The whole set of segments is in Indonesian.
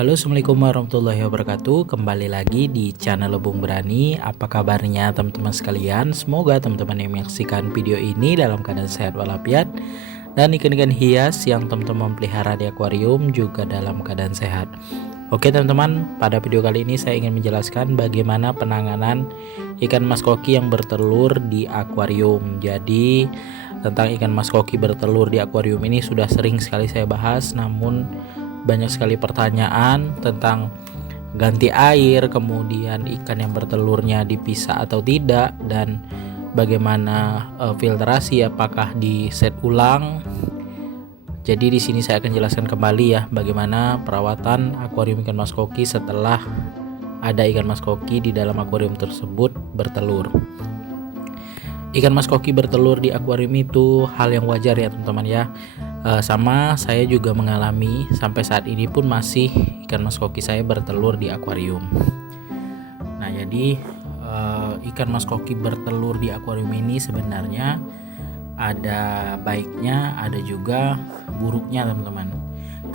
Halo, assalamualaikum warahmatullahi wabarakatuh. Kembali lagi di channel Lebung Berani. Apa kabarnya teman-teman sekalian? Semoga teman-teman yang menyaksikan video ini dalam keadaan sehat walafiat, dan ikan-ikan hias yang teman-teman pelihara di akuarium juga dalam keadaan sehat. Oke teman-teman, pada video kali ini saya ingin menjelaskan bagaimana penanganan ikan mas koki yang bertelur di akuarium. Jadi tentang ikan mas koki bertelur di akuarium ini sudah sering sekali saya bahas, namun banyak sekali pertanyaan tentang ganti air, kemudian ikan yang bertelurnya dipisah atau tidak, dan bagaimana filtrasi, apakah di set ulang. Jadi di sini saya akan jelaskan kembali ya bagaimana perawatan akuarium ikan mas koki setelah ada ikan mas koki di dalam akuarium tersebut bertelur. Ikan mas koki bertelur di akuarium itu hal yang wajar ya teman-teman ya. Sama saya juga mengalami, sampai saat ini pun masih ikan mas koki saya bertelur di akuarium. Nah jadi ikan mas koki bertelur di akuarium ini sebenarnya ada baiknya, ada juga buruknya teman-teman.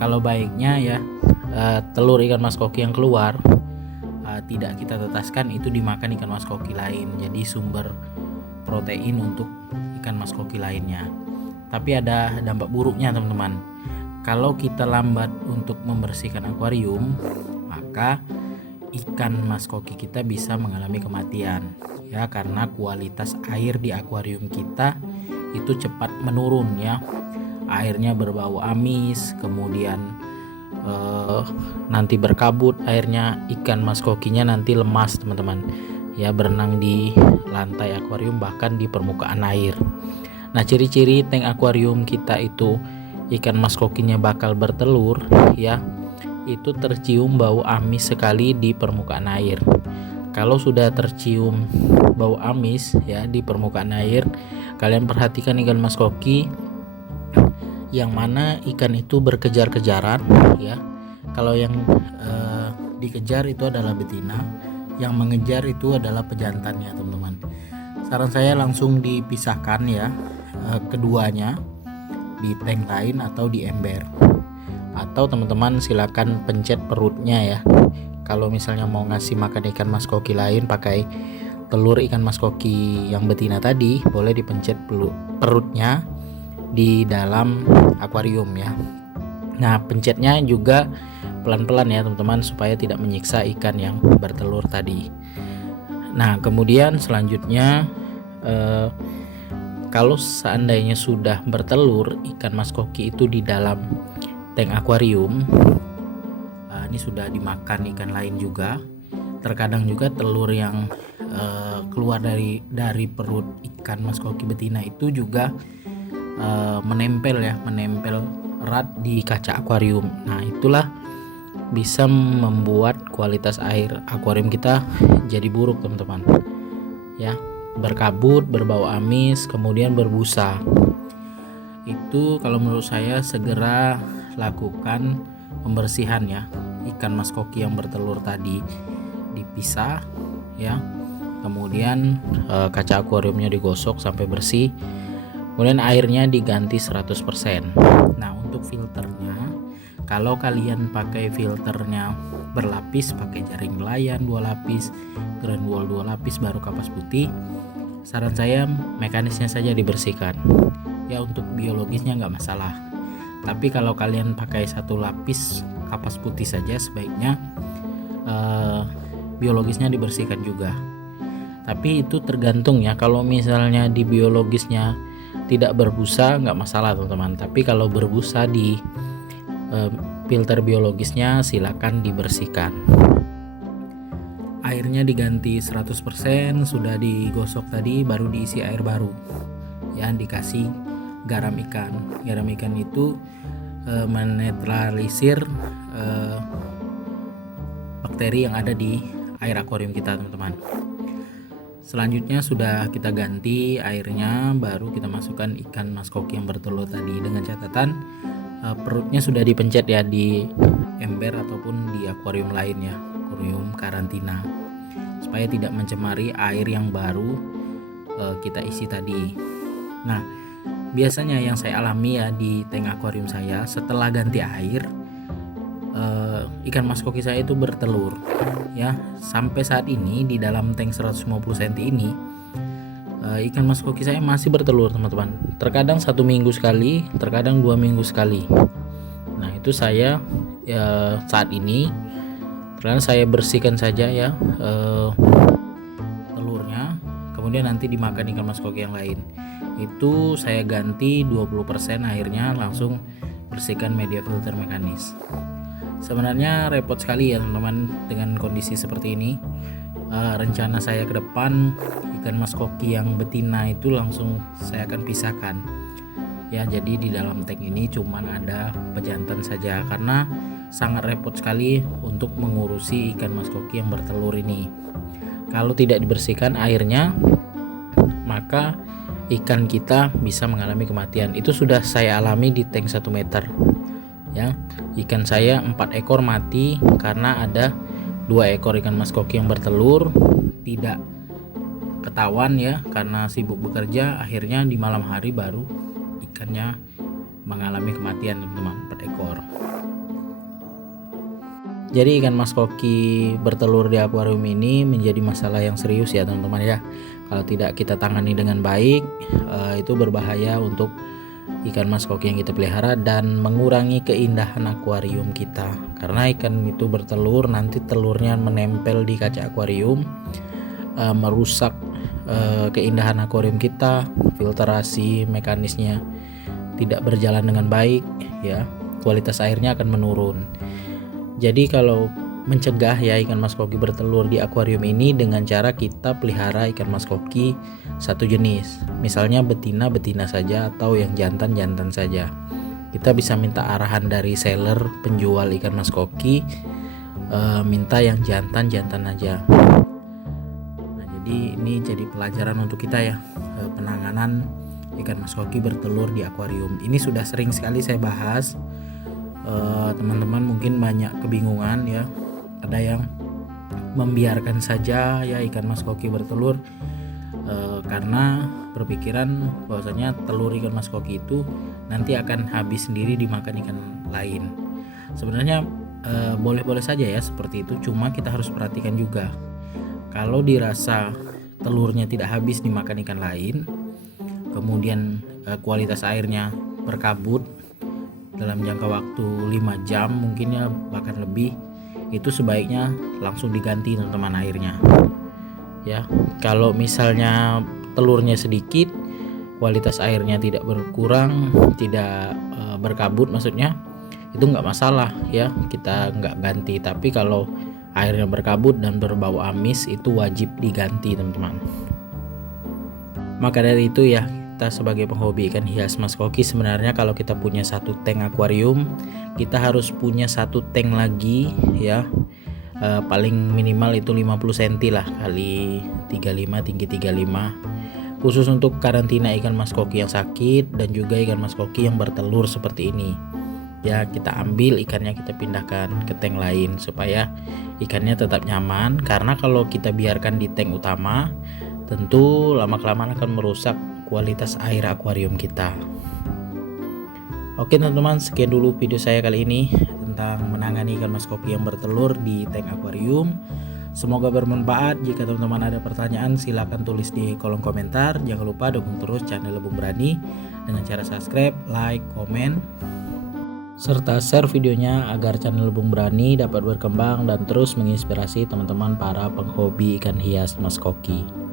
Kalau baiknya ya, telur ikan mas koki yang keluar tidak kita tetaskan, itu dimakan ikan mas koki lain, jadi sumber protein untuk ikan mas koki lainnya. Tapi ada dampak buruknya teman-teman. Kalau kita lambat untuk membersihkan akuarium, maka ikan mas koki kita bisa mengalami kematian ya, karena kualitas air di akuarium kita itu cepat menurun ya. Airnya berbau amis, kemudian nanti berkabut airnya, ikan mas kokinya nanti lemas teman-teman ya, berenang di lantai akuarium bahkan di permukaan air. Nah ciri-ciri tank akuarium kita itu ikan mas kokinya bakal bertelur ya, itu tercium bau amis sekali di permukaan air. Kalau sudah tercium bau amis ya di permukaan air, kalian perhatikan ikan mas koki yang mana ikan itu berkejar-kejaran ya. Kalau yang dikejar itu adalah betina, yang mengejar itu adalah pejantannya teman-teman. Saran saya langsung dipisahkan ya, keduanya di tank lain atau di ember, atau teman-teman silakan pencet perutnya ya. Kalau misalnya mau ngasih makan ikan mas koki lain pakai telur ikan mas koki yang betina tadi, boleh dipencet perutnya di dalam akuarium ya. Nah pencetnya juga pelan-pelan ya teman-teman, supaya tidak menyiksa ikan yang bertelur tadi. Nah kemudian selanjutnya kalau seandainya sudah bertelur ikan mas koki itu di dalam tank akuarium, ini sudah dimakan ikan lain juga. Terkadang juga telur yang keluar dari perut ikan mas koki betina itu juga menempel erat di kaca akuarium. Nah itulah bisa membuat kualitas air akuarium kita jadi buruk teman-teman ya, berkabut, berbau amis, kemudian berbusa. Itu kalau menurut saya segera lakukan pembersihan ya, ikan mas koki yang bertelur tadi dipisah ya, kemudian kaca akuariumnya digosok sampai bersih, kemudian airnya diganti 100%. Nah untuk filternya, kalau kalian pakai filternya berlapis, pakai jaring nelayan 2 lapis, grand wall 2 lapis, baru kapas putih, saran saya mekanisnya saja dibersihkan ya, untuk biologisnya nggak masalah. Tapi kalau kalian pakai 1 lapis kapas putih saja, sebaiknya biologisnya dibersihkan juga. Tapi itu tergantung ya, kalau misalnya di biologisnya tidak berbusa nggak masalah teman-teman, tapi kalau berbusa di filter biologisnya silakan dibersihkan. Airnya diganti 100%, sudah digosok tadi, baru diisi air baru ya, dikasih garam ikan. Garam ikan itu menetralisir bakteri yang ada di air akuarium kita teman-teman. Selanjutnya sudah kita ganti airnya, baru kita masukkan ikan mas koki yang bertelur tadi, dengan catatan perutnya sudah dipencet ya di ember ataupun di akuarium lain ya, akuarium karantina, supaya tidak mencemari air yang baru kita isi tadi. Nah biasanya yang saya alami ya di tank akuarium saya, setelah ganti air ikan mas koki saya itu bertelur ya. Sampai saat ini di dalam tank 150 cm ini ikan mas koki saya masih bertelur teman-teman. Terkadang 1 minggu sekali, terkadang 2 minggu sekali. Nah itu saya saat ini terkadang saya bersihkan saja ya telurnya, kemudian nanti dimakan ikan mas koki yang lain. Itu saya ganti 20% airnya, langsung bersihkan media filter mekanis. Sebenarnya repot sekali ya teman-teman dengan kondisi seperti ini. Rencana saya ke depan ikan mas koki yang betina itu langsung saya akan pisahkan ya. Jadi di dalam tank ini cuman ada pejantan saja, karena sangat repot sekali untuk mengurusi ikan mas koki yang bertelur ini. Kalau tidak dibersihkan airnya, maka ikan kita bisa mengalami kematian. Itu sudah saya alami di tank 1 meter ya. Ikan saya 4 ekor mati karena ada 2 ekor ikan mas koki yang bertelur, tidak ketahuan ya karena sibuk bekerja. Akhirnya di malam hari baru ikannya mengalami kematian teman-teman, 4 ekor. Jadi ikan mas koki bertelur di akuarium ini menjadi masalah yang serius ya teman-teman ya. Kalau tidak kita tangani dengan baik, itu berbahaya untuk ikan mas koki yang kita pelihara dan mengurangi keindahan akuarium kita. Karena ikan itu bertelur, nanti telurnya menempel di kaca akuarium, merusak keindahan akuarium kita, filtrasi mekanisnya tidak berjalan dengan baik ya, kualitas airnya akan menurun. Jadi kalau mencegah ya ikan mas koki bertelur di akuarium ini dengan cara kita pelihara ikan mas koki satu jenis, misalnya betina saja atau yang jantan saja. Kita bisa minta arahan dari seller penjual ikan mas koki, minta yang jantan aja. Nah jadi ini jadi pelajaran untuk kita ya, penanganan ikan mas koki bertelur di akuarium. Ini sudah sering sekali saya bahas, teman-teman mungkin banyak kebingungan ya. Ada yang membiarkan saja ya ikan mas koki bertelur karena berpikiran bahwasanya telur ikan mas koki itu nanti akan habis sendiri dimakan ikan lain. Sebenarnya boleh-boleh saja ya seperti itu, cuma kita harus perhatikan juga kalau dirasa telurnya tidak habis dimakan ikan lain, kemudian kualitas airnya berkabut dalam jangka waktu 5 jam mungkin ya, bahkan lebih, itu sebaiknya langsung diganti teman-teman airnya ya. Kalau misalnya telurnya sedikit, kualitas airnya tidak berkurang, tidak berkabut maksudnya, itu nggak masalah ya, kita nggak ganti. Tapi kalau airnya berkabut dan berbau amis, itu wajib diganti teman-teman. Maka dari itu ya, kita sebagai penghobi ikan hias mas koki, sebenarnya kalau kita punya satu tank akuarium, kita harus punya satu tank lagi ya, paling minimal itu 50 cm lah kali 35, tinggi 35, khusus untuk karantina ikan mas koki yang sakit dan juga ikan mas koki yang bertelur seperti ini ya. Kita ambil ikannya, kita pindahkan ke tank lain supaya ikannya tetap nyaman, karena kalau kita biarkan di tank utama tentu lama-kelamaan akan merusak kualitas air akuarium kita. Oke teman-teman, sekian dulu video saya kali ini tentang menangani ikan mas koki yang bertelur di tank akuarium. Semoga bermanfaat. Jika teman-teman ada pertanyaan, silahkan tulis di kolom komentar. Jangan lupa dukung terus channel Lebung Berani dengan cara subscribe, like, komen, serta share videonya agar channel Lebung Berani dapat berkembang dan terus menginspirasi teman-teman para penghobi ikan hias mas koki.